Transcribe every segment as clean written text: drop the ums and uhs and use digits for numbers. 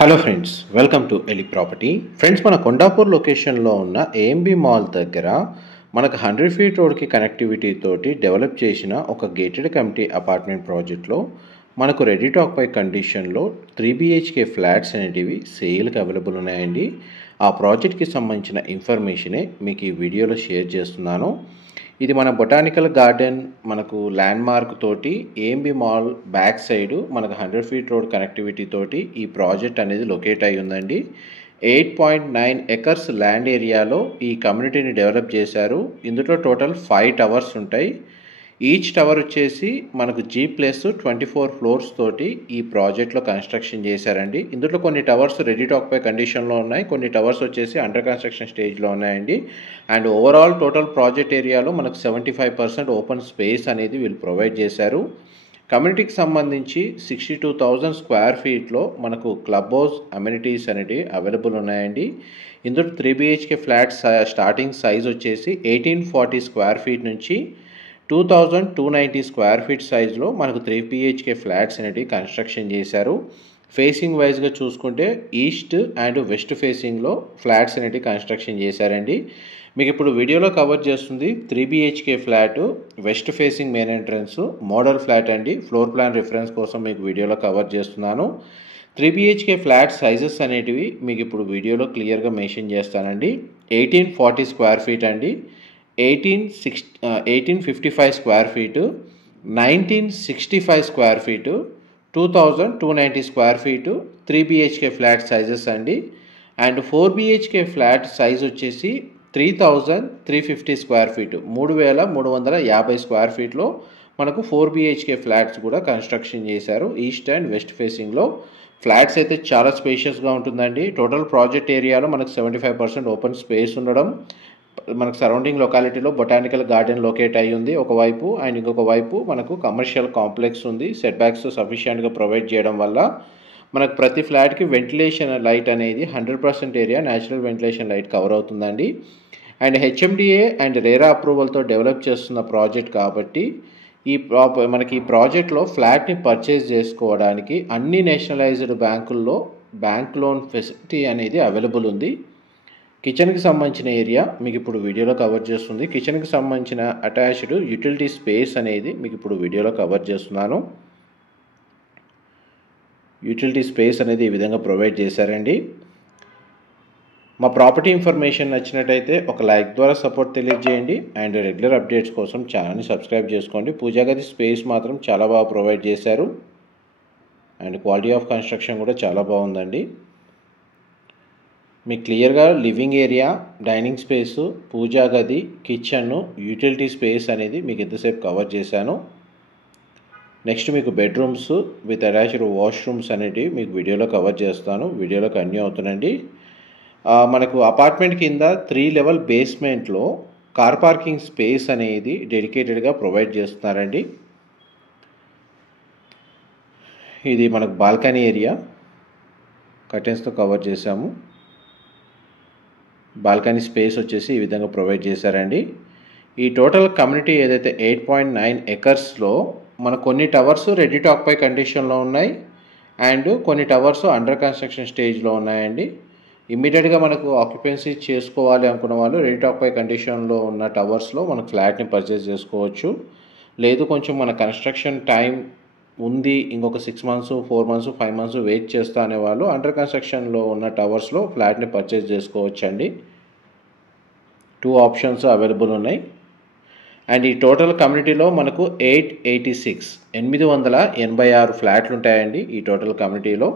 Hello friends, welcome to Eli property. Friends, మన కొండాపూర్ లొకేషన్లో ఉన్న ఏఎంబి మాల్ దగ్గర మనకు 100 ఫీట్ రోడ్కి కనెక్టివిటీ తోటి డెవలప్ చేసిన ఒక గేటెడ్ కమ్యూనిటీ అపార్ట్మెంట్ ప్రాజెక్ట్లో మనకు రెడీ టు ఆక్యుపై కండిషన్లో 3 BHK ఫ్లాట్స్ అనేటివి సేల్కి అవైలబుల్ ఉన్నాయండి. ఆ ప్రాజెక్ట్కి సంబంధించిన ఇన్ఫర్మేషనే మీకు ఈ వీడియోలో షేర్ చేస్తున్నాను. ఇది మన బొటానికల్ గార్డెన్ మనకు ల్యాండ్ మార్క్ తోటి ఏఎంబి మాల్ బ్యాక్ సైడ్ మనకు 100 ఫీట్ రోడ్ కనెక్టివిటీ తోటి ఈ ప్రాజెక్ట్ అనేది లొకేట్ అయి ఉందండి. 8.9 ఎకర్స్ ల్యాండ్ ఏరియాలో ఈ కమ్యూనిటీని డెవలప్ చేశారు. ఇందులో టోటల్ 5 టవర్స్ ఉంటాయి. ఈచ్ టవర్ వచ్చేసి మనకు G+24 ఫ్లోర్స్ తోటి ఈ ప్రాజెక్ట్లో కన్స్ట్రక్షన్ చేశారండి. ఇందులో కొన్ని టవర్స్ రెడీ టు ఆక్యుపై కండిషన్లో ఉన్నాయి, కొన్ని టవర్స్ వచ్చేసి అండర్ కన్స్ట్రక్షన్ స్టేజ్లో ఉన్నాయండి. అండ్ ఓవరాల్ టోటల్ ప్రాజెక్ట్ ఏరియాలో మనకు 75% ఓపెన్ స్పేస్ అనేది వీళ్ళు ప్రొవైడ్ చేశారు. కమ్యూనిటీకి సంబంధించి 62,000 స్క్వేర్ ఫీట్లో మనకు క్లబ్ హౌస్ అమ్యూనిటీస్ అనేవి అవైలబుల్ ఉన్నాయండి. ఇందులో 3 BHK ఫ్లాట్ స్టార్టింగ్ సైజ్ వచ్చేసి 1840 స్క్వేర్ ఫీట్ నుంచి 2290 స్క్వేర్ ఫీట్ సైజులో మనకు 3 BHK ఫ్లాట్స్ అనేవి కన్స్ట్రక్షన్ చేశారు. ఫేసింగ్ వైజ్గా చూసుకుంటే ఈస్ట్ అండ్ వెస్ట్ ఫేసింగ్లో ఫ్లాట్స్ అనేవి కన్స్ట్రక్షన్ చేశారండి. మీకు ఇప్పుడు వీడియోలో కవర్ చేస్తుంది 3 BHK flat, west facing main entrance, model flat అండి. ఫ్లోర్ ప్లాన్ రిఫరెన్స్ కోసం మీకు వీడియోలో కవర్ చేస్తున్నాను. 3 BHK ఫ్లాట్ సైజెస్ అనేటివి మీకు ఇప్పుడు వీడియోలో క్లియర్గా మెన్షన్ చేస్తానండి. 1840 స్క్వేర్ ఫీట్ అండి, 1855 square feet, 1965 square feet, 2290 square feet 3 BHK flat sizes అండి. అండ్ 4 BHK ఫ్లాట్ సైజ్ వచ్చేసి 3350 స్క్వేర్ ఫీటు, 3350 స్క్వేర్ ఫీట్లో మనకు 4 BHK ఫ్లాట్స్ కూడా కన్స్ట్రక్షన్ చేశారు. ఈస్ట్ అండ్ వెస్ట్ ఫేసింగ్లో ఫ్లాట్స్ అయితే చాలా స్పేషియస్గా ఉంటుందండి. టోటల్ ప్రాజెక్ట్ ఏరియాలో మనకు 75% ఓపెన్ స్పేస్ ఉండడం, మనకు సరౌండింగ్ లొకాలిటీలో బొటానికల్ గార్డెన్ లొకేట్ అయ్యి ఉంది ఒకవైపు, అండ్ ఇంకొక వైపు మనకు కమర్షియల్ కాంప్లెక్స్ ఉంది. సెట్ బ్యాక్స్ సఫిషియెంట్గా ప్రొవైడ్ చేయడం వల్ల మనకు ప్రతి ఫ్లాట్కి వెంటిలేషన్ లైట్ అనేది 100% area natural ventilation light cover అవుతుందండి. అండ్ HMDA అండ్ రేరా అప్రూవల్తో డెవలప్ చేస్తున్న ప్రాజెక్ట్ కాబట్టి మనకి ఈ ప్రాజెక్ట్లో ఫ్లాట్ని పర్చేజ్ చేసుకోవడానికి అన్ని నేషనలైజ్డ్ బ్యాంకుల్లో బ్యాంక్ లోన్ ఫెసిలిటీ అనేది అవైలబుల్ ఉంది. కిచెన్కి సంబంధించిన ఏరియా మీకు ఇప్పుడు వీడియోలో కవర్ చేస్తుంది. కిచెన్కి సంబంధించిన అటాచ్డ్ యూటిలిటీ స్పేస్ అనేది మీకు ఇప్పుడు వీడియోలో కవర్ చేస్తున్నాను. యూటిలిటీ స్పేస్ అనేది ఈ విధంగా ప్రొవైడ్ చేశారండి. మా ప్రాపర్టీ ఇన్ఫర్మేషన్ నచ్చినట్టయితే ఒక లైక్ ద్వారా సపోర్ట్ తెలియజేయండి. అండ్ రెగ్యులర్ అప్డేట్స్ కోసం ఛానల్ని సబ్స్క్రైబ్ చేసుకోండి. పూజా గది స్పేస్ మాత్రం చాలా బాగా ప్రొవైడ్ చేశారు. అండ్ క్వాలిటీ ఆఫ్ కన్స్ట్రక్షన్ కూడా చాలా బాగుందండి. మీకు క్లియర్గా లివింగ్ ఏరియా, డైనింగ్ స్పేసు, పూజా గది, కిచెన్, యూటిలిటీ స్పేస్ అనేది మీకు ఎంతసేపు కవర్ చేశాను. నెక్స్ట్ మీకు బెడ్రూమ్స్ విత్ అటాచ్డ్ వాష్రూమ్స్ అనేటివి మీకు వీడియోలో కవర్ చేస్తాను. వీడియోలో కంటిన్యూ అవుతుందండి. మనకు అపార్ట్మెంట్ కింద 3 లెవెల్ బేస్మెంట్లో కార్ పార్కింగ్ స్పేస్ అనేది డెడికేటెడ్గా ప్రొవైడ్ చేస్తున్నారండి. ఇది మనకు బాల్కనీ ఏరియా కర్టెన్స్తో కవర్ చేశాము. బాల్కనీ స్పేస్ వచ్చేసి ఈ విధంగా ప్రొవైడ్ చేశారండి. ఈ టోటల్ కమ్యూనిటీ ఏదైతే 8.9 ఎకర్స్లో మనకు కొన్ని టవర్స్ రెడీ టు ఆక్యుపై కండిషన్లో ఉన్నాయి, అండ్ కొన్ని టవర్స్ అండర్ కన్స్ట్రక్షన్ స్టేజ్లో ఉన్నాయండి. ఇమ్మీడియట్గా మనకు ఆక్యుపెన్సీ చేసుకోవాలి అనుకున్న వాళ్ళు రెడీ టు ఆక్యుపై కండిషన్లో ఉన్న టవర్స్లో మనకు ఫ్లాట్ని పర్చేస్ చేసుకోవచ్చు. లేదు కొంచెం మన కన్స్ట్రక్షన్ టైం ఉంది, ఇంకొక 6 months 4 months 5 months వెయిట్ చేస్తా అనేవాళ్ళు అండర్ కన్స్ట్రక్షన్లో ఉన్న టవర్స్లో ఫ్లాట్ని పర్చేస్ చేసుకోవచ్చండి. 2 ఆప్షన్స్ అవైలబుల్ ఉన్నాయి. అండ్ ఈ టోటల్ కమ్యూనిటీలో మనకు 886 ఫ్లాట్లు ఉంటాయండి ఈ టోటల్ కమ్యూనిటీలో.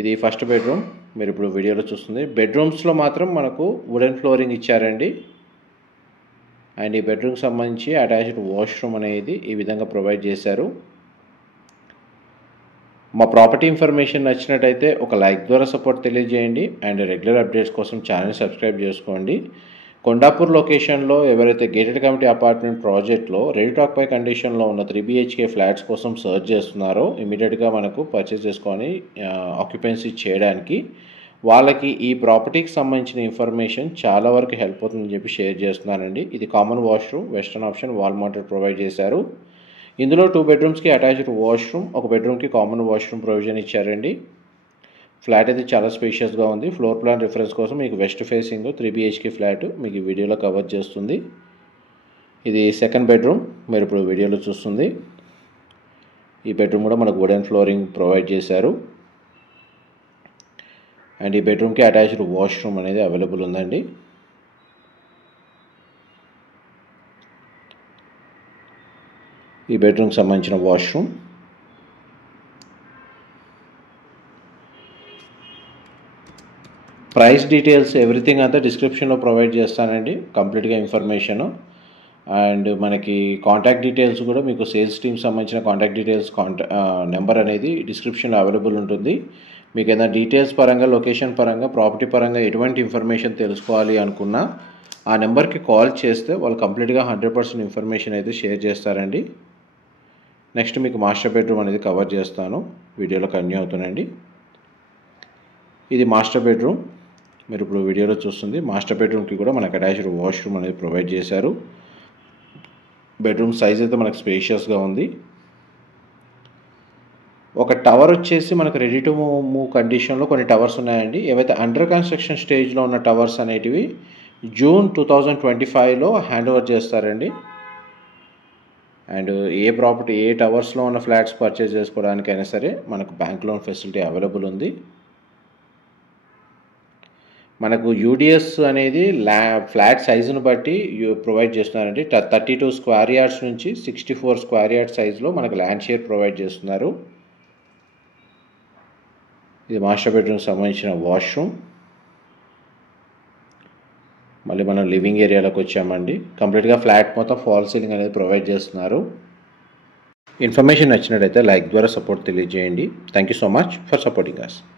ఇది ఫస్ట్ బెడ్రూమ్ మీరు ఇప్పుడు వీడియోలో చూస్తుంది. బెడ్రూమ్స్లో మాత్రం మనకు వుడెన్ ఫ్లోరింగ్ ఇచ్చారండి. అండ్ ఈ బెడ్రూమ్కి సంబంధించి అటాచ్డ్ వాష్రూమ్ అనేది ఈ విధంగా ప్రొవైడ్ చేశారు. మా ప్రాపర్టీ ఇన్ఫర్మేషన్ నచ్చినట్టయితే ఒక లైక్ ద్వారా సపోర్ట్ తెలియజేయండి. అండ్ రెగ్యులర్ అప్డేట్స్ కోసం ఛానల్ సబ్స్క్రైబ్ చేసుకోండి. కొండాపూర్ లొకేషన్లో ఎవరైతే గేటెడ్ కమ్యూనిటీ అపార్ట్మెంట్ ప్రాజెక్ట్లో రెడీ టు ఆక్యుపై కండిషన్లో ఉన్న 3 BHK ఫ్లాట్స్ కోసం సర్చ్ చేస్తున్నారో ఇమీడియట్గా మనకు పర్చేస్ చేసుకొని ఆక్యుపెన్సీ చేయడానికి వాళ్ళకి ఈ ప్రాపర్టీకి సంబంధించిన ఇన్ఫర్మేషన్ చాలా వరకు హెల్ప్ అవుతుందని చెప్పి షేర్ చేస్తున్నానండి. ఇది common washroom, western option, wall mounted provide చేశారు. ఇందులో 2 బెడ్రూమ్స్కి అటాచ్డ్ వాష్రూమ్, ఒక బెడ్రూమ్కి కామన్ వాష్రూమ్ ప్రొవిజన్ ఇచ్చారండి. ఫ్లాట్ అయితే చాలా స్పేషియస్గా ఉంది. ఫ్లోర్ ప్లాన్ రిఫరెన్స్ కోసం మీకు వెస్ట్ ఫేసింగ్ 3 BHK ఫ్లాట్ మీకు ఈ వీడియోలో కవర్ చేస్తుంది. ఇది సెకండ్ బెడ్రూమ్ మీరు ఇప్పుడు వీడియోలో చూస్తుంది. ఈ బెడ్రూమ్ కూడా మనకు వుడెన్ ఫ్లోరింగ్ ప్రొవైడ్ చేశారు. అండ్ ఈ బెడ్రూమ్కి అటాచ్డ్ వాష్రూమ్ అనేది అవైలబుల్ ఉందండి. ఈ బెడ్రూమ్కి సంబంధించిన వాష్రూమ్. ప్రైస్ డీటెయిల్స్ ఎవ్రీథింగ్ అంతా డిస్క్రిప్షన్లో ప్రొవైడ్ చేస్తానండి, కంప్లీట్గా ఇన్ఫర్మేషను. అండ్ మనకి కాంటాక్ట్ డీటెయిల్స్ కూడా మీకు సేల్స్ టీమ్ సంబంధించిన కాంటాక్ట్ డీటెయిల్స్ నెంబర్ అనేది డిస్క్రిప్షన్లో అవైలబుల్ ఉంటుంది. మీకు ఏదైనా డీటెయిల్స్ పరంగా, లొకేషన్ పరంగా, ప్రాపర్టీ పరంగా ఎటువంటి ఇన్ఫర్మేషన్ తెలుసుకోవాలి అనుకున్నా ఆ నెంబర్కి కాల్ చేస్తే వాళ్ళు కంప్లీట్గా 100% ఇన్ఫర్మేషన్ అయితే షేర్ చేస్తారండి. నెక్స్ట్ మీకు మాస్టర్ బెడ్రూమ్ అనేది కవర్ చేస్తాను, వీడియోలో కంటిన్యూ అవుతానండి. ఇది మాస్టర్ బెడ్రూమ్ మీరు ఇప్పుడు వీడియోలో చూస్తుంది. మాస్టర్ బెడ్రూమ్కి కూడా మనకు అటాచ్డ్ వాష్రూమ్ అనేది ప్రొవైడ్ చేశారు. బెడ్రూమ్ సైజ్ అయితే మనకు స్పేషియస్గా ఉంది. ఒక టవర్ వచ్చేసి మనకు రెడీ టు మూవ్ కండిషన్లో కొన్ని టవర్స్ ఉన్నాయండి. ఏవైతే అండర్ కన్స్ట్రక్షన్ స్టేజ్లో ఉన్న టవర్స్ అనేటివి జూన్ 2025లో హ్యాండ్ ఓవర్ చేస్తారండి. అండ్ ఏ టవర్స్లో ఉన్న ఫ్లాట్స్ పర్చేజ్ చేసుకోవడానికైనా సరే మనకు బ్యాంక్ లోన్ ఫెసిలిటీ అవైలబుల్ ఉంది. మనకు యూడిఎస్ అనేది ఫ్లాట్ సైజును బట్టి ప్రొవైడ్ చేస్తున్నారండి. 32 స్క్వేర్ యార్డ్స్ నుంచి 64 స్క్వేర్ యార్డ్ సైజులో మనకు ల్యాండ్ షేర్ ప్రొవైడ్ చేస్తున్నారు. ఇది మాస్టర్ బెడ్రూమ్కి సంబంధించిన వాష్రూమ్. మళ్ళీ మనం లివింగ్ ఏరియాలోకి వచ్చామండి. కంప్లీట్గా ఫ్లాట్ మొత్తం ఫాల్ సీలింగ్ అనేది ప్రొవైడ్ చేస్తున్నారు. ఇన్ఫర్మేషన్ నచ్చినట్టయితే లైక్ ద్వారా సపోర్ట్ తెలియజేయండి. Thank you so much for supporting us.